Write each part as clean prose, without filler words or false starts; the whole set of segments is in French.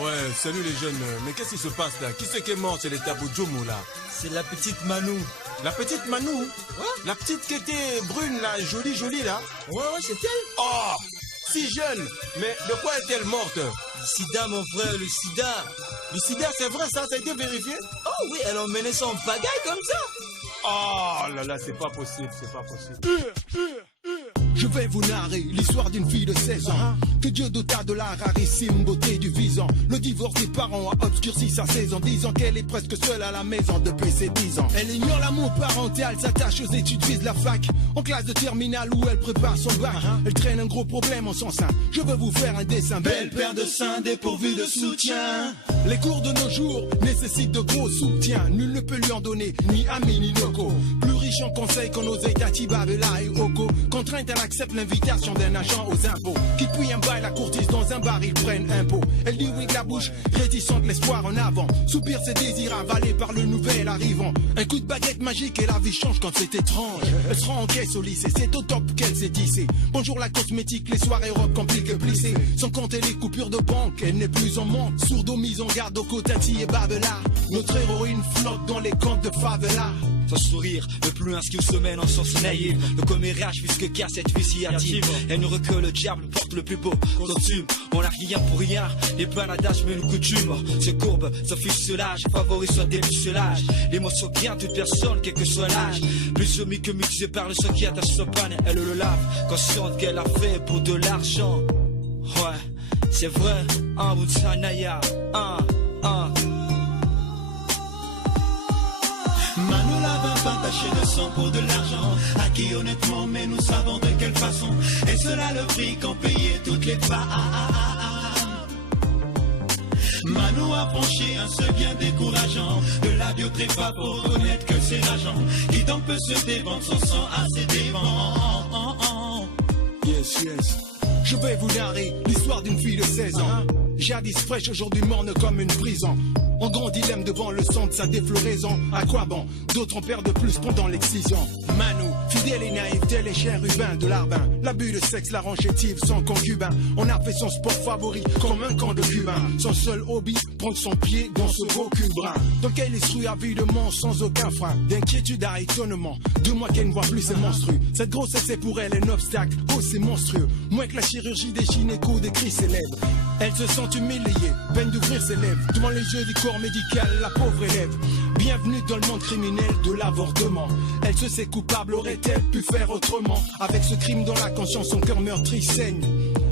Ouais, salut les jeunes. Mais qu'est-ce qui se passe là? Qui c'est qui est mort chez les Tabou-Djoumou là? C'est la petite Manou. La petite Manou? Ouais. La petite qui était brune là, jolie là? Ouais, c'est elle. Oh! Si jeune! Mais de quoi est-elle morte? Le sida, mon frère, le sida. Le sida, c'est vrai ça a été vérifié? Oh oui, elle emmenait son bagaille comme ça. Oh là là, c'est pas possible, c'est pas possible. Je vais vous narrer l'histoire d'une fille de 16 ans que Dieu dota de la rarissime beauté du visant. Le divorce des parents a obscurci sa saison, disant qu'elle est presque seule à la maison depuis ses 10 ans. Elle ignore l'amour parental, s'attache aux études, vise la fac en classe de terminale où elle prépare son bac. Elle traîne un gros problème en son sein. Je veux vous faire un dessin. Belle paire de seins dépourvue de soutien. Les cours de nos jours nécessitent de gros soutiens. Nul ne peut lui en donner, ni ami ni loco. Plus riche en conseils qu'on osait Tatiba, Bella et Oko. Contrainte, elle accepte l'invitation d'un agent aux impôts qui puis un bail la courtise dans un bar, ils prennent impôt. Elle dit oui de la bouche, réticente, l'espoir en avant. Soupire ses désirs avalés par le nouvel arrivant. Un coup de baguette magique et la vie change quand c'est étrange. Elle se rend en caisse au lycée, c'est au top qu'elle s'est tissée. Bonjour la cosmétique, les soirées robes compliquées plissées. Sans compter les coupures de banque, elle n'est plus en manque. Sourdo mise en garde au Cotati et Babela. Notre héroïne flotte dans les contes de favela. Son sourire, le plus inscrit aux semaines en sens naïf. Le commérage puisque car cette vie si active. Elle nous recueille, le diable porte le plus beau costume. On n'a rien pour rien, les panadages mais nos coutumes. Se courbe, se ficelage, favorise son dépucelage. L'émotion guère toute personne, quel que soit l'âge. Plus soumis que mixé par le son qui attache son panne. Elle le lave, consciente qu'elle a fait pour de l'argent. Ouais, c'est vrai, un bout de Sanaya, Manou la va pas tacher de sang pour de l'argent. Acquis honnêtement, mais nous savons de quelle façon. Et cela le prix qu'ont payé toutes les femmes. Manou a franchi un seuil bien décourageant. De la biotrépa pour connaître que c'est l'agent qui donc peut se dévendre son sang à ses dépens. Yes, yes. Je vais vous narrer l'histoire d'une fille de 16 ans. Jadis fraîche, aujourd'hui morne comme une prison. En grand dilemme devant le sang de sa défloraison. À quoi bon? D'autres en perdent plus pendant l'excision. Manou, fidèle et naïve, tel les chérubins de l'Arbin. L'abus de sexe la rend chétive, son concubin. On a fait son sport favori comme un camp de cubains. Son seul hobby, prendre son pied dans ce beau cul brun. Dans quel instruit avidement, sans aucun frein. D'inquiétude à étonnement, 2 mois qu'elle ne voit plus ses monstrueux. Cette grossesse est pour elle un obstacle, oh c'est monstrueux. Moins que la chirurgie des gynécos, des cris s'élèvent. Elle se sent humiliée, peine d'ouvrir ses lèvres. Devant les yeux du corps médical, la pauvre élève. Bienvenue dans le monde criminel de l'avortement. Elle se sait coupable, aurait-elle pu faire autrement? Avec ce crime dans la conscience, son cœur meurtri saigne.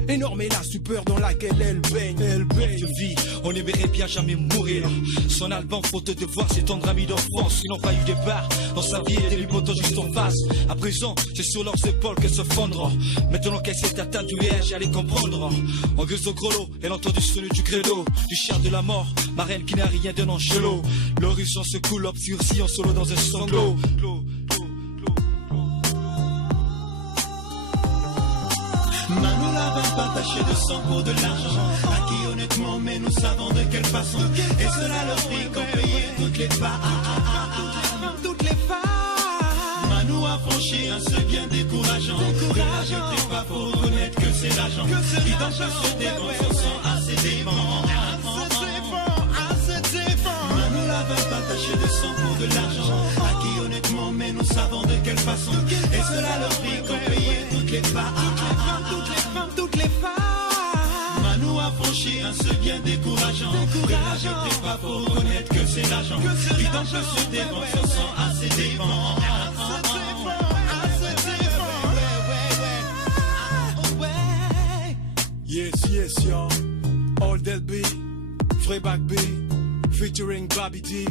Énorme est la stupeur dans laquelle elle baigne. Elle baigne. Vie, on n'aimerait bien jamais mourir. Son album, faute de voir ses tendres amis d'enfance qui n'ont pas eu départ dans sa vie et des lipotos juste en face. À présent, c'est sur leurs épaules qu'elle se fondra. Maintenant qu'elle s'est atteinte du liège, allez comprendre. En gueule au gros lot, elle entend du sonner du credo, du char de la mort, ma reine qui n'a rien d'un angelo. L'horizon se coule, obscurci en solo dans un sanglot. Manou la va pas tacher de sang pour de l'argent. Acquis honnêtement, mais nous savons de quelle façon. Et cela le prix qu'ont payé toutes les femmes. Toutes les femmes. Manou a franchi un seuil bien décourageant. De la biotrépa pour connaître que c'est l'agent qui donc peut se dévendre son sang à ses dépens. Manou la va pas tacher de sang pour de l'argent. Acquis honnêtement, mais nous savons de quelle façon. Et cela le prix qu'ont payé toutes les femmes. Toutes les femmes. Manou a franchi un seuil bien décourageant. De la biotrépa pour connaître que c'est l'agent qui donc peut se dévendre son sang à ses dépens. Yes, yes, yo. All that be, Freeback B, featuring Bobby D.